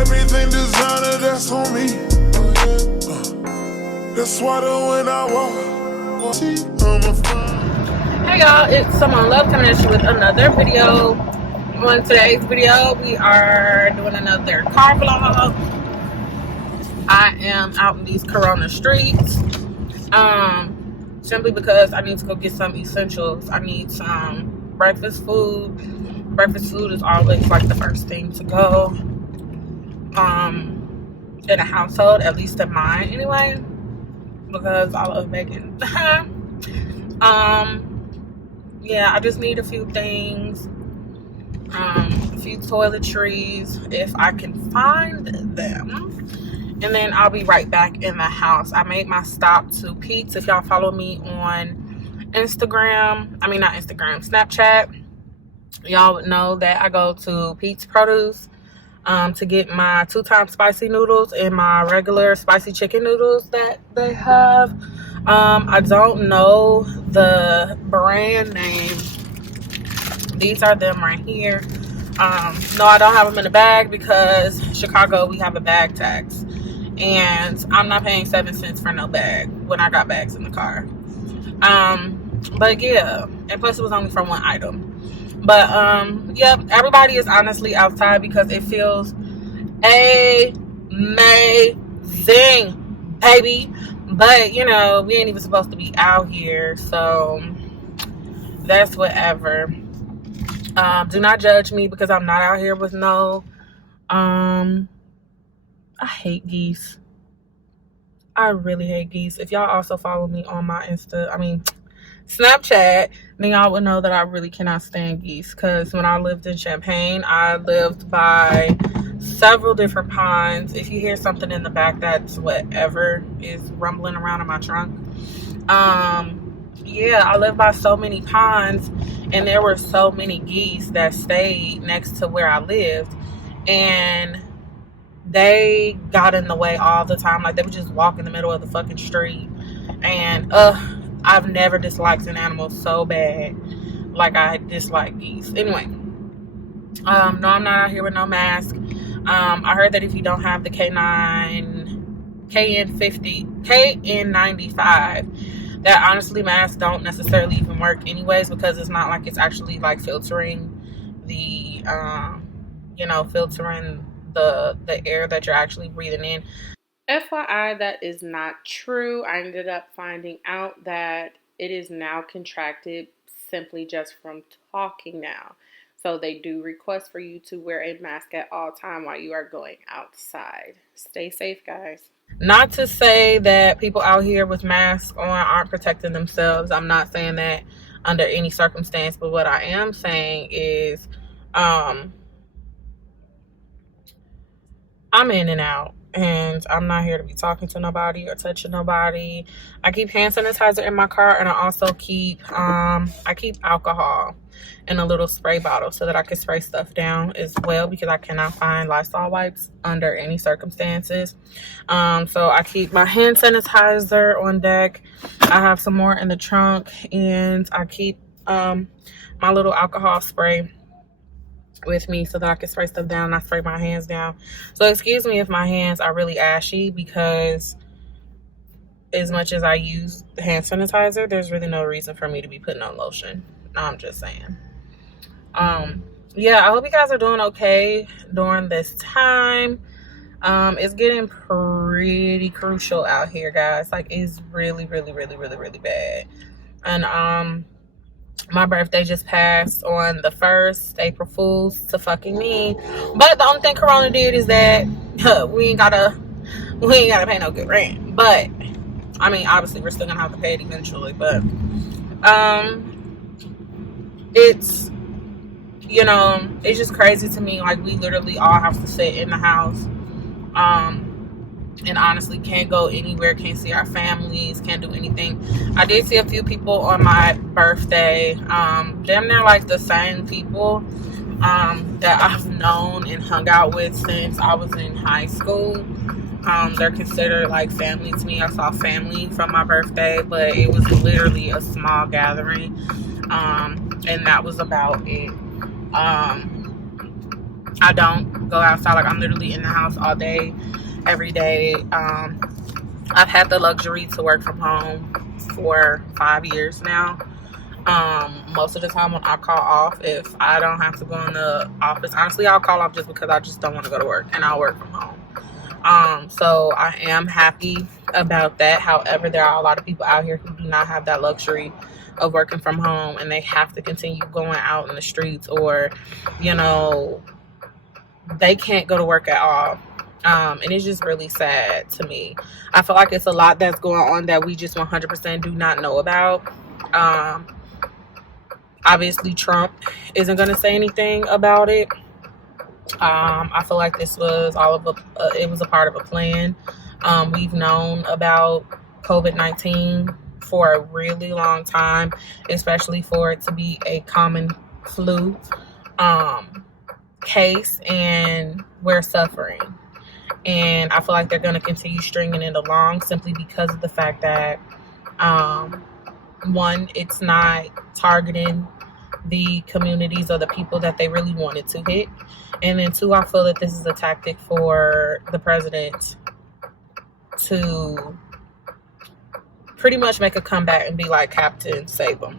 Everything designer, that's on me. That's why when I walk, I'm a fan. Hey y'all, it's Simone Love coming at you with another video. On today's video, we are doing another car vlog. I am out in these Corona streets. Simply because I need to go get some essentials. I need some breakfast food. Breakfast food is always like the first thing to go. In a household, at least in mine anyway, because I love bacon. Yeah, I just need a few things, a few toiletries if I can find them, and then I'll be right back in the house. I made my stop to Pete's. If y'all follow me on Snapchat, y'all would know that I go to Pete's Produce to get my 2-time spicy noodles and my regular spicy chicken noodles that they have. I don't know the brand name. These are them right here. No, I don't have them in a bag because Chicago, we have a bag tax. And I'm not paying 7 cents for no bag when I got bags in the car. But yeah, and plus it was only for one item. But yeah, everybody is honestly outside because it feels amazing, baby. But you know, we ain't even supposed to be out here, so that's whatever. Do not judge me because I'm not out here with no I hate geese. I really hate geese. If y'all also follow me on my Snapchat, then y'all would know that I really cannot stand geese, because when I lived in Champaign, I lived by several different ponds. If you hear something in the back, that's whatever is rumbling around in my trunk. Yeah, I lived by so many ponds, and there were so many geese that stayed next to where I lived, and they got in the way all the time. Like, they would just walk in the middle of the fucking street, and I've never disliked an animal so bad like I dislike geese. Anyway, no, I'm not out here with no mask. I heard that if you don't have the KN95, that honestly masks don't necessarily even work anyways, because it's not like it's actually like filtering the filtering the air that you're actually breathing in. FYI, that is not true. I ended up finding out that it is now contracted simply just from talking now. So they do request for you to wear a mask at all time while you are going outside. Stay safe, guys. Not to say that people out here with masks on aren't protecting themselves. I'm not saying that under any circumstance, but what I am saying is I'm in and out. And I'm not here to be talking to nobody or touching nobody. I keep hand sanitizer in my car, and I also keep alcohol in a little spray bottle so that I can spray stuff down as well, because I cannot find Lysol wipes under any circumstances. So I keep my hand sanitizer on deck. I have some more in the trunk, and I keep my little alcohol spray with me so that I can spray stuff down. I spray my hands down. So excuse me if my hands are really ashy, because as much as I use hand sanitizer, there's really no reason for me to be putting on lotion. I'm just saying. Yeah, I hope you guys are doing okay during this time. It's getting pretty crucial out here, guys. Like, it's really, really, really, really, really bad. And my birthday just passed on the 1st, April Fools to fucking me. But the only thing Corona did is that we ain't gotta pay no good rent. But I mean, obviously we're still gonna have to pay it eventually. But it's it's just crazy to me. Like, we literally all have to sit in the house. And honestly can't go anywhere, can't see our families, can't do anything. I did see a few people on my birthday, damn near like the same people that I've known and hung out with since I was in high school. They're considered like family to me. I saw family from my birthday, but it was literally a small gathering, and that was about it. I don't go outside. Like, I'm literally in the house all day, every day. I've had the luxury to work from home for 5 years now. Most of the time when I call off, if I don't have to go in the office, honestly, I'll call off just because I just don't want to go to work, and I'll work from home. So I am happy about that. However, there are a lot of people out here who do not have that luxury of working from home, and they have to continue going out in the streets, or, you know, they can't go to work at all. And it's just really sad to me. I feel like it's a lot that's going on that we just 100% do not know about. Obviously, Trump isn't going to say anything about it. I feel like this was it was a part of a plan. We've known about COVID-19 for a really long time, especially for it to be a common flu case, and we're suffering. And I feel like they're going to continue stringing it along simply because of the fact that, one, it's not targeting the communities or the people that they really wanted to hit. And then two, I feel that this is a tactic for the president to pretty much make a comeback and be like, Captain, save them.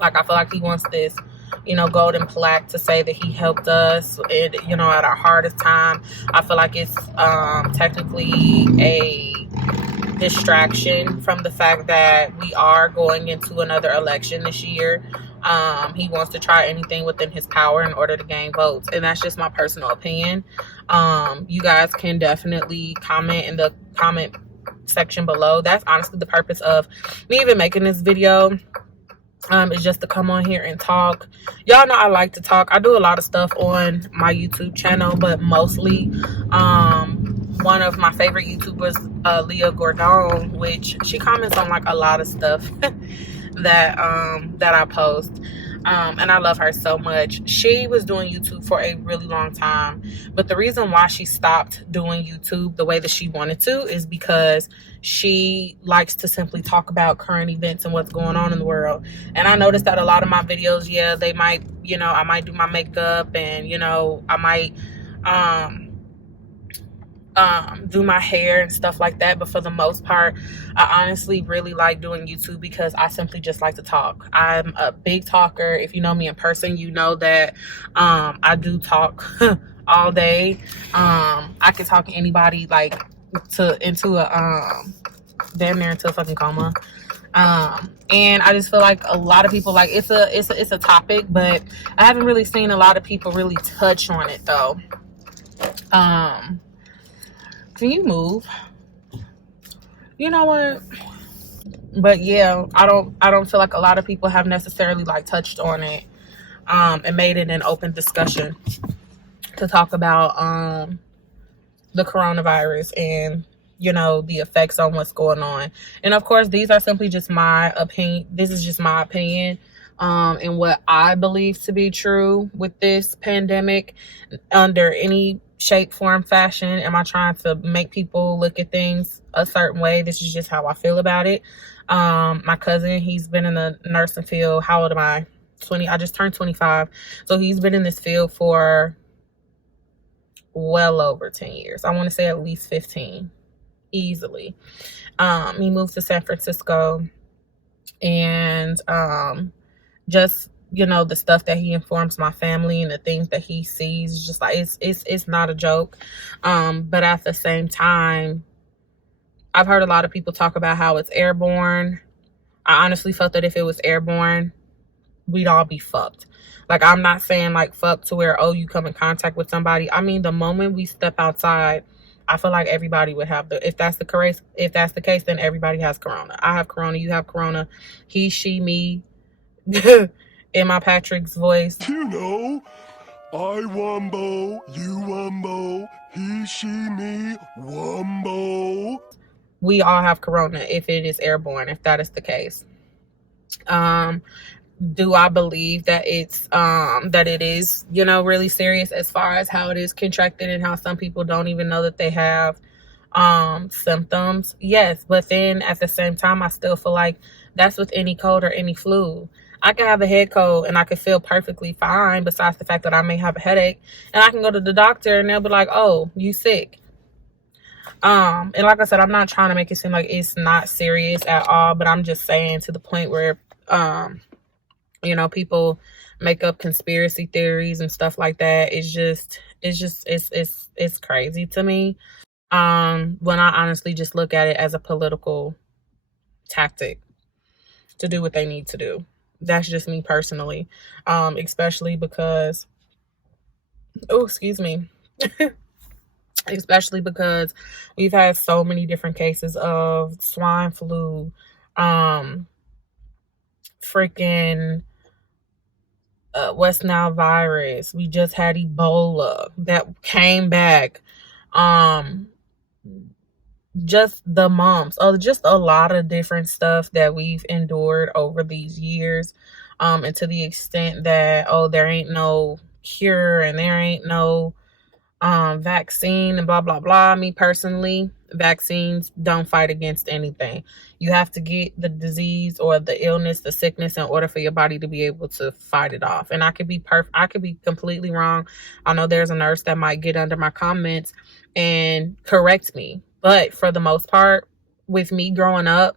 Like, I feel like he wants this, you know, golden plaque to say that he helped us, and, you know, at our hardest time. I feel like it's technically a distraction from the fact that we are going into another election this year. He wants to try anything within his power in order to gain votes, and that's just my personal opinion. You guys can definitely comment in the comment section below. That's honestly the purpose of me even making this video. Is just to come on here and talk. Y'all know I like to talk. I do a lot of stuff on my YouTube channel, but mostly one of my favorite YouTubers, Leah Gordon, which she comments on like a lot of stuff that I post. And I love her so much. She was doing YouTube for a really long time, but the reason why she stopped doing YouTube the way that she wanted to is because she likes to simply talk about current events and what's going on in the world. And I noticed that a lot of my videos, yeah, they might, you know, I might do my makeup, and, you know, I might do my hair and stuff like that, but for the most part, I honestly really like doing YouTube because I simply just like to talk. I'm a big talker. If you know me in person, you know that I do talk all day. I can talk to anybody like into a damn near into a fucking coma. And I just feel like a lot of people, like, it's a topic, but I haven't really seen a lot of people really touch on it though. Can you move? You know what? But yeah, I don't feel like a lot of people have necessarily like touched on it and made it an open discussion to talk about the coronavirus and, you know, the effects on what's going on. And of course, these are simply just my opinion. This is just my opinion and what I believe to be true with this pandemic. Under any shape, form, fashion am I trying to make people look at things a certain way. This is just how I feel about it. My cousin, he's been in the nursing field. How old am I? 20. I just turned 25. So he's been in this field for well over 10 years. I want to say at least 15 easily. He moved to San Francisco, and just, you know, the stuff that he informs my family and the things that he sees is just like, it's not a joke. But at the same time, I've heard a lot of people talk about how it's airborne. I honestly felt that if it was airborne, we'd all be fucked. Like, I'm not saying like fuck to where, oh, you come in contact with somebody. I mean, the moment we step outside, I feel like everybody would have if that's the case, then everybody has corona. I have corona, you have corona, he, she, me, in my Patrick's voice. You know, I wumbo, you wumbo, he, she, me, wumbo. We all have corona if it is airborne, if that is the case. Do I believe that it is, you know, really serious as far as how it is contracted and how some people don't even know that they have symptoms? Yes, but then at the same time, I still feel like that's with any cold or any flu. I can have a head cold and I can feel perfectly fine, besides the fact that I may have a headache, and I can go to the doctor and they'll be like, oh, you sick. And like I said, I'm not trying to make it seem like it's not serious at all, but I'm just saying, to the point where, people make up conspiracy theories and stuff like that. It's crazy to me. When I honestly just look at it as a political tactic to do what they need to do. That's just me personally. Especially because, oh, excuse me. Especially because we've had so many different cases of swine flu, freaking West Nile virus. We just had Ebola that came back. Just the mumps. Oh, just a lot of different stuff that we've endured over these years. And to the extent that, there ain't no cure and there ain't no vaccine and blah blah blah. Me personally, vaccines don't fight against anything. You have to get the disease or the illness, the sickness, in order for your body to be able to fight it off. And I could be completely wrong. I know there's a nurse that might get under my comments and correct me, but for the most part, with me growing up,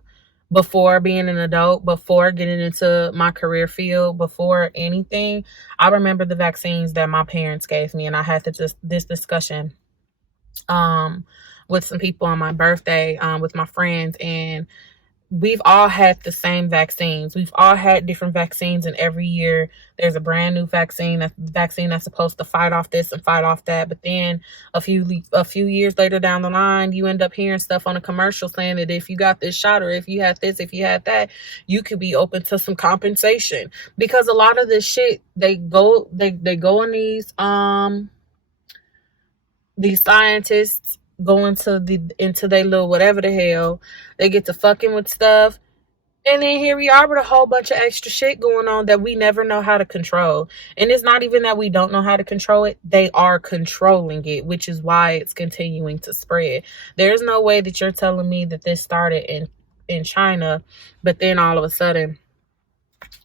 before being an adult, before getting into my career field, before anything, I remember the vaccines that my parents gave me. And I had this discussion with some people on my birthday, with my friends, and we've all had the same vaccines. We've all had different vaccines, and every year there's a brand new vaccine that's supposed to fight off this and fight off that. But then a few years later down the line, you end up hearing stuff on a commercial saying that if you got this shot, or if you had this, if you had that, you could be open to some compensation. Because a lot of this shit, they go in these scientists go into their little whatever the hell, they get to fucking with stuff, and then here we are with a whole bunch of extra shit going on that we never know how to control. And it's not even that we don't know how to control it, they are controlling it, which is why it's continuing to spread. There's no way that you're telling me that this started in China, but then all of a sudden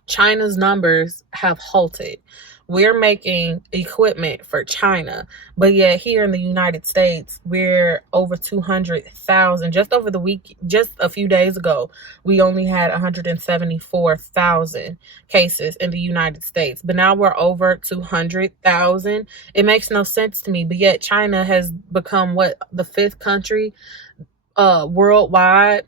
China's numbers have halted. We're making equipment for China, but yet here in the United States, we're over 200,000. Just over the week, just a few days ago, we only had 174,000 cases in the United States, but now we're over 200,000. It makes no sense to me, but yet China has become the 5th country worldwide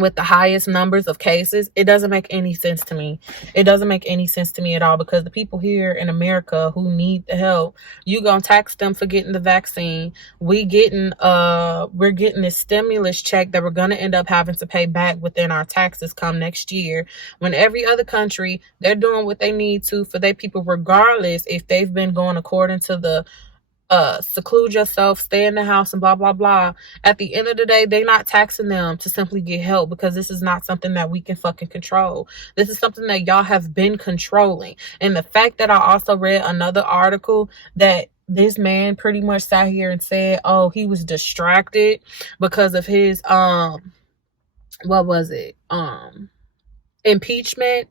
with the highest numbers of cases. It doesn't make any sense to me. It doesn't make any sense to me at all, because the people here in America who need the help, you gonna tax them for getting the vaccine. We're getting this stimulus check that we're gonna end up having to pay back within our taxes come next year, when every other country, they're doing what they need to for their people, regardless if they've been going according to the seclude yourself, stay in the house, and blah blah blah. At the end of the day, they're not taxing them to simply get help, because this is not something that we can fucking control. This is something that y'all have been controlling. And the fact that I also read another article that this man pretty much sat here and said, oh, he was distracted because of his impeachment,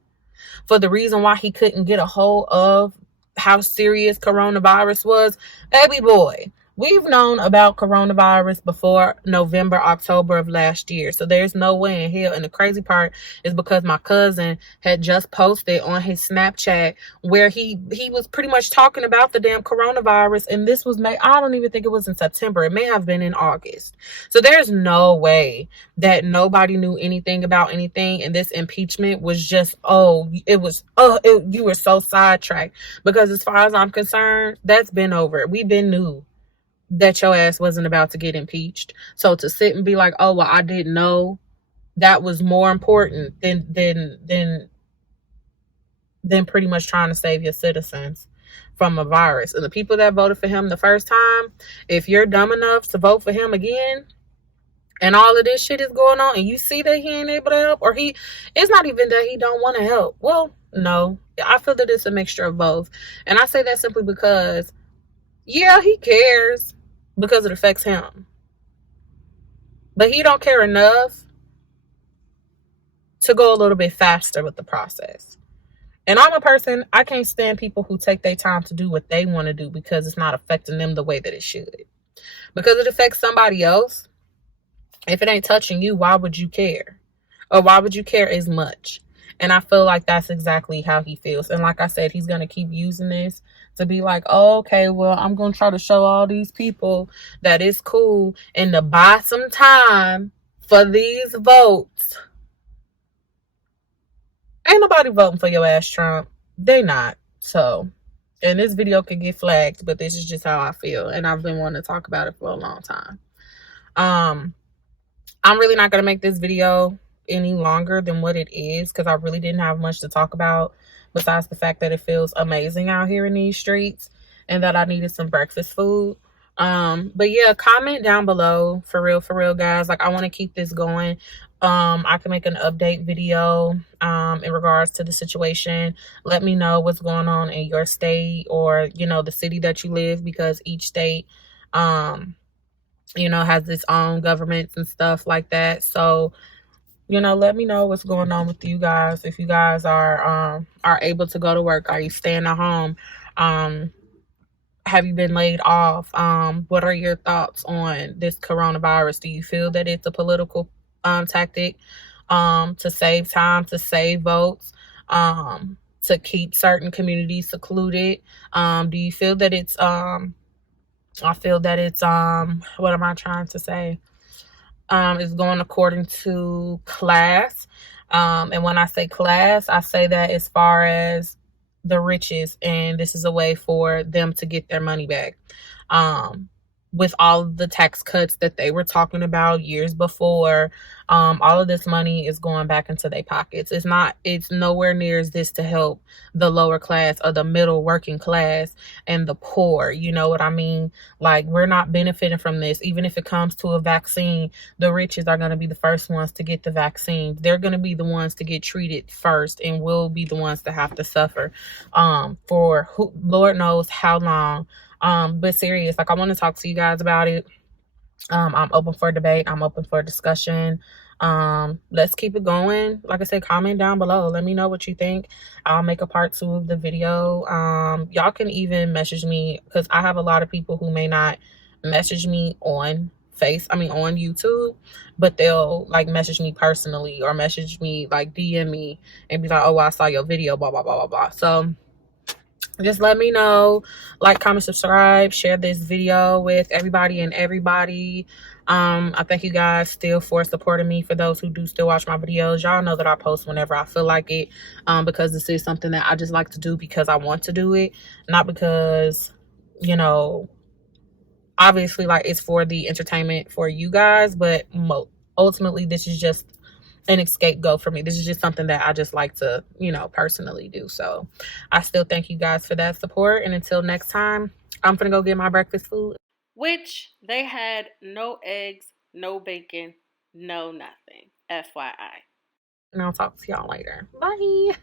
for the reason why he couldn't get a hold of how serious coronavirus was. Baby boy, we've known about coronavirus before November, October of last year. So there's no way in hell. And the crazy part is because my cousin had just posted on his Snapchat where he was pretty much talking about the damn coronavirus. And this was I don't even think it was in September. It may have been in August. So there's no way that nobody knew anything about anything. And this impeachment was just, you were so sidetracked. Because as far as I'm concerned, that's been over. We've been knew that your ass wasn't about to get impeached. So to sit and be like, oh, well, I didn't know, that was more important than pretty much trying to save your citizens from a virus. And the people that voted for him the first time, if you're dumb enough to vote for him again, and all of this shit is going on, and you see that he ain't able to help, or it's not even that he don't want to help. Well, no, I feel that it's a mixture of both. And I say that simply because, yeah, he cares because it affects him, but he don't care enough to go a little bit faster with the process. And I'm a person, I can't stand people who take their time to do what they want to do because it's not affecting them the way that it should. Because it affects somebody else. If it ain't touching you, why would you care? Or why would you care as much? And I feel like that's exactly how he feels. And like I said, he's going to keep using this to be like, oh, okay, well, I'm going to try to show all these people that it's cool and to buy some time for these votes. Ain't nobody voting for your ass, Trump. They not. So, and this video could get flagged, but this is just how I feel. And I've been wanting to talk about it for a long time. I'm really not going to make this video any longer than what it is because I really didn't have much to talk about besides the fact that it feels amazing out here in these streets and that I needed some breakfast food. But yeah, comment down below for real, guys. Like, I want to keep this going. I can make an update video in regards to the situation. Let me know what's going on in your state or, you know, the city that you live, because each state you know, has its own governments and stuff like that. So, you know, let me know what's going on with you guys. If you guys are able to go to work, are you staying at home? Have you been laid off? What are your thoughts on this coronavirus? Do you feel that it's a political tactic to save time, to save votes, to keep certain communities secluded? Do you feel that it's I feel that it's what am I trying to say? It's going according to class. And when I say class, I say that as far as the richest, and this is a way for them to get their money back. With all of the tax cuts that they were talking about years before, all of this money is going back into their pockets. It's nowhere near as this to help the lower class or the middle working class and the poor. You know what I mean? Like, we're not benefiting from this. Even if it comes to a vaccine, the riches are going to be the first ones to get the vaccine. They're going to be the ones to get treated first, and will be the ones to have to suffer for Lord knows how long. But serious, like, I want to talk to you guys about it. I'm open for debate. I'm open for discussion. Let's keep it going. Like I said, comment down below. Let me know what you think. I'll make a part 2 of the video. Y'all can even message me, because I have a lot of people who may not message me on on YouTube, but they'll like message me personally or message me, like DM me and be like, oh, I saw your video, blah, blah, blah, blah, blah. So just let me know. Like, comment, subscribe, share this video with everybody and everybody. I thank you guys still for supporting me. For those who do still watch my videos, y'all know that I post whenever I feel like it, because this is something that I just like to do because I want to do it, not because, you know, obviously, like, it's for the entertainment for you guys, but ultimately this is just an scapegoat for me. This is just something that I just like to, you know, personally do. So I still thank you guys for that support. And until next time, I'm gonna go get my breakfast food, which they had no eggs, no bacon, no nothing. FYI. And I'll talk to y'all later. Bye.